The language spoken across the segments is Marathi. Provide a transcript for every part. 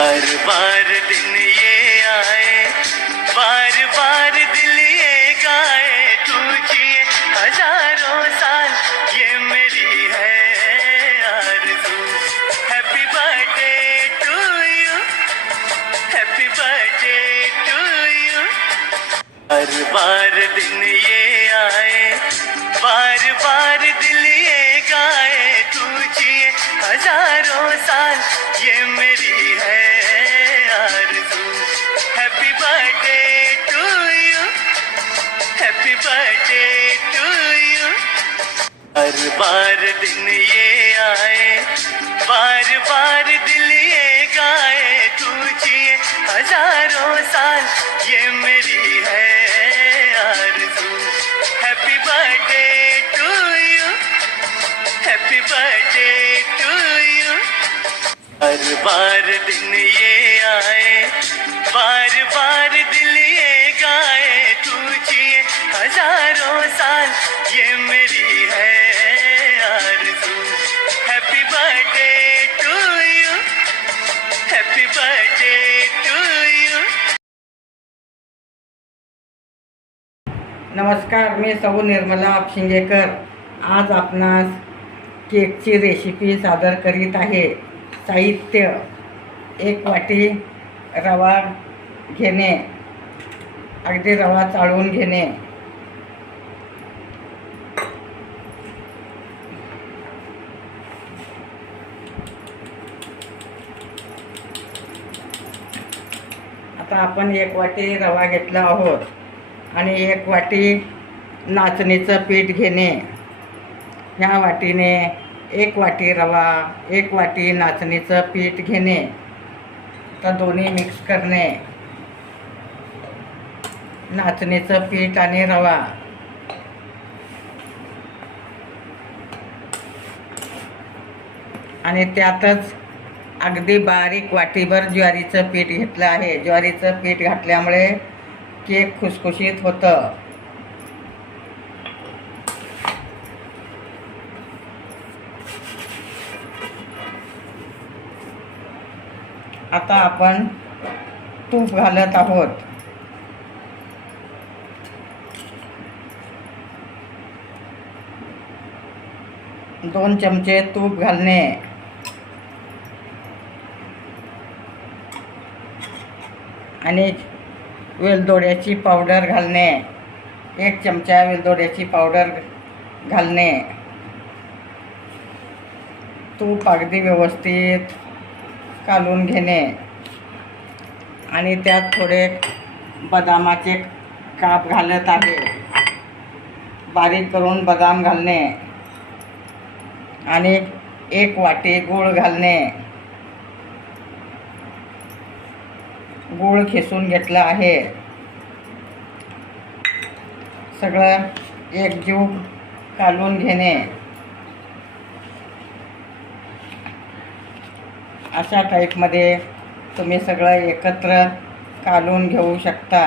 बार बार दिन ये आए, बार बार दिल ये गाए, तू जिए हजारों साल ये मेरी है आरज़ू। Happy birthday to you, happy birthday to you. बार बार दिन ये आए, बार बार दिल ये गाए, तू जिए हजारों साल ये मेरी है आरज़ू। Happy birthday to you, happy birthday to you. बार बार दिन ये आए, बार बार दिल ये गाए, तू जिए हजारों साल ये मेरी है आरज़ू। Happy birthday to you, happy birthday to you. बार बार दिन ये आए, बार बार दिल ये गाए, तू जिए हजारों साल ये मेरी है आरज़ू। Happy birthday to you, happy birthday to you. नमस्कार, मी सौ निर्मला शिंगेकर आज आपणास केकची रेसिपी सादर करीत आहे। साहित्य: 1 वाटी रवा घेणे, अगदी रवा चाळून घेणे, आता आपण 1 वाटी रवा घेतला आहोत आणि 1 वाटी नाचणीचं पीठ घेणे। ह्या वाटीने 1 वाटी रवा, 1 वाटी नाचणीचं पीठ घेणे, तर दोन्ही मिक्स करणे। नाचणीचं पीठ आणि रवा, आणि त्यातच अगदी बारीक वाटीभर ज्वारीचं पीठ घेतलं आहे। ज्वारीचं पीठ घातल्यामुळे केक खुसखुशीत होतं। आता आपण तूप घालत आहोत। दोन चमचे तूप घालणे, आणि वेलदोड्याची पावडर घालणे। 1 चमचा वेलदोड्याची पावडर घालणे। तूप अगदी व्यवस्थित कालून घेणे, आणि त्यात थोडे बदामाचे काप घालत आहे। बारीक करून बदाम घालणे, आणि 1 वाटी गूळ घालणे। गूळ खिसून घेतला आहे। सगळं एकजीव कालून घेणे। अशा टाईपमध्ये तुम्ही सगळं एकत्र कालून घेऊ शकता।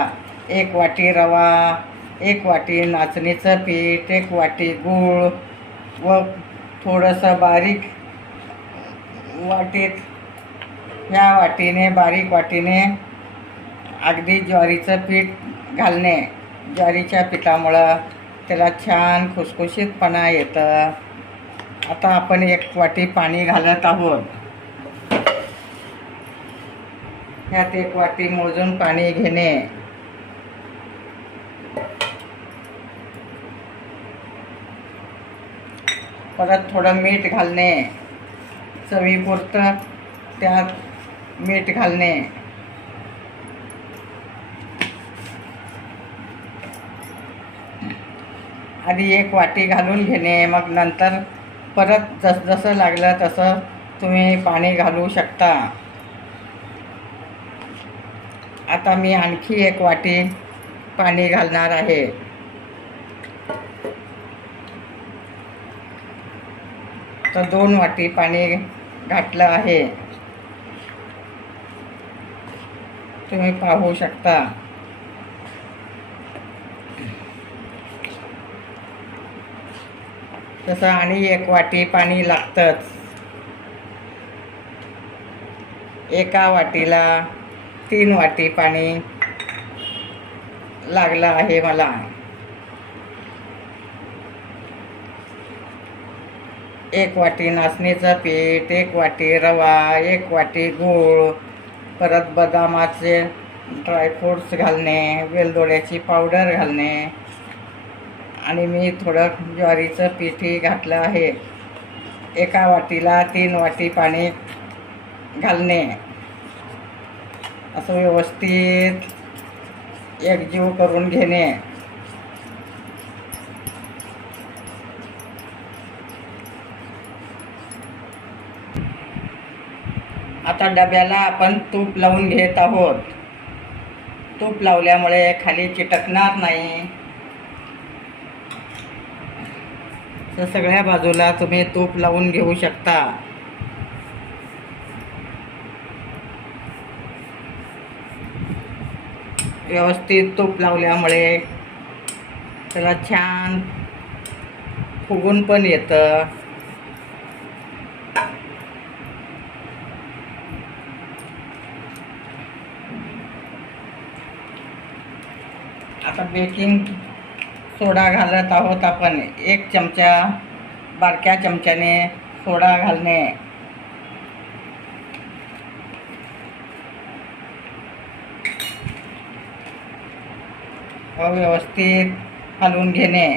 1 वाटी रवा, 1 वाटी नाचणीचं पीठ, 1 वाटी गूळ व थोडंसं बारीक वाटीत, ह्या वाटीने बारीक वाटीने अगदी ज्वारीचं पीठ घालणे। ज्वारीच्या पिठामुळं त्याला छान खुसखुशीतपणा येतं। आता आपण 1 वाटी पाणी घालत आहोत। ह्यात 1 वाटी मोजून पाणी घेणे, परत थोडं मीठ घालणे, चवीपुरतं त्यात मीठ घालणे। आधी 1 वाटी घालून घेणे, मग नंतर परत जसं लागलं तसं तुम्ही पाणी घालू शकता। आता मी आणखी 1 वाटी पाणी घालणार आहे। तर 2 वाटी पाणी घातलं आहे, तुम्ही पाहू शकता। तसं आणि 1 वाटी पाणी लागतंच। एका वाटीला 3 वाटी पाणी लागलं आहे मला. एक वाटी नाचणीचं पीठ, 1 वाटी रवा, 1 वाटी गूळ, परत बदामाचे ड्रायफ्रूट्स घालणे, वेलदोड्याची पावडर घालणे आणि मी थोडं ज्वारीचं पीठही घातलं आहे. एका वाटीला 3 वाटी पाणी घालणे. असं व्यवस्थित एकजीव करून घेणे. आता डब्याला आपण तूप लावून घेत आहोत. तूप लावल्यामुळे खाली चिटकणार नाही. तर सगळ्या बाजूला तुम्ही तूप लावून घेऊ शकता. व्यवस्थित तूप लावल्यामुळे त्याला छान फुगून पण येतं. आता बेकिंग सोडा घालत आहोत आपण. 1 चमचा बारक्या चमच्याने सोडा घालणे. व्यवस्थित हलवून घेणे.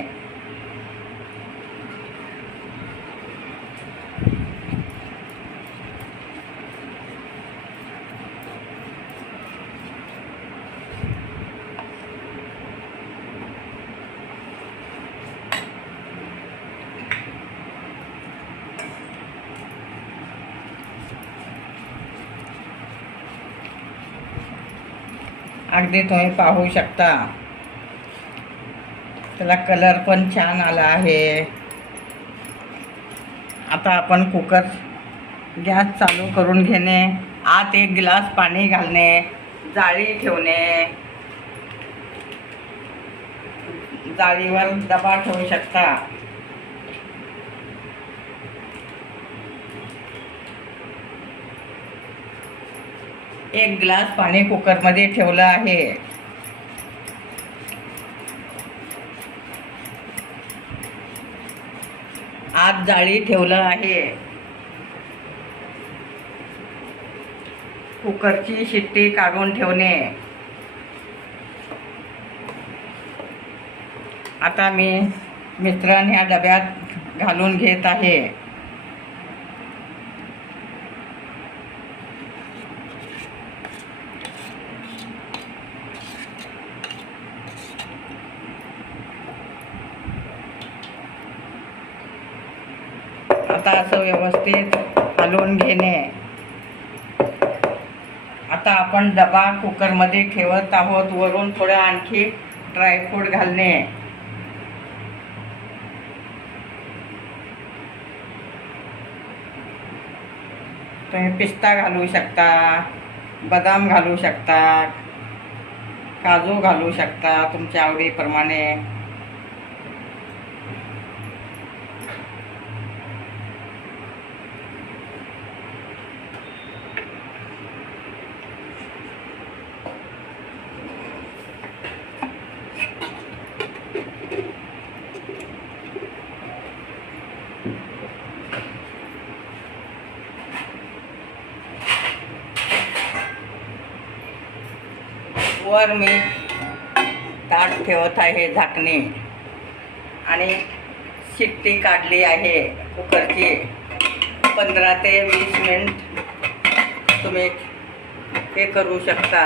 अगदी तुम्ही पाहू शकता त्याला कलर पण छान आला आहे. आता आपण कुकर गॅस चालू करून घेणे. आत 1 ग्लास पाणी घालणे. जाळी ठेवणे. जाळीवर डबा ठेवू शकता. एक ग्लास पाणी कुकरमध्ये ठेवलं आहे. आत जाळी ठेवलं आहे. कुकरची शिट्टी काढून ठेवणे. आता मी मिश्रण ह्या डब्यात घालून घेत आहे. आता असं व्यवस्थित हलवून घेणे. आता आपण डबा कुकरमध्ये ठेवत आहोत. वरून थोडं आणखी ड्रायफ्रूट घालणे. तुम्ही पिस्ता घालू शकता, बदाम घालू शकता, काजू घालू शकता तुमच्या आवडीप्रमाणे. वर मी ताट ठेवत आहे झाकणे आणि शिट्टी काढली आहे कुकरची. 15 ते 20 मिनिट तुम्ही हे करू शकता.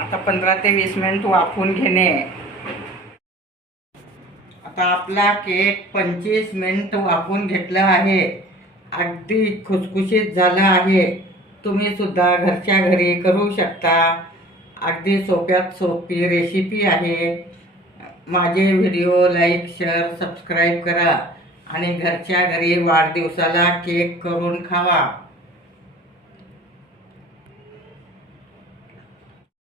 आता 15 ते 20 मिनिट वाफवून घेणे. आता आपला केक 25 मिनिट वाफवून घेतला आहे. अगदी खुसखुशीत झालं आहे. तुम्ही सुद्धा घरच्या घरी करू शकता. अगदी सोप्यात सोपी रेसिपी आहे. माझे व्हिडिओ लाईक, शेअर, सबस्क्राईब करा आणि घरच्या घरी वाढदिवसाला केक करून खावा.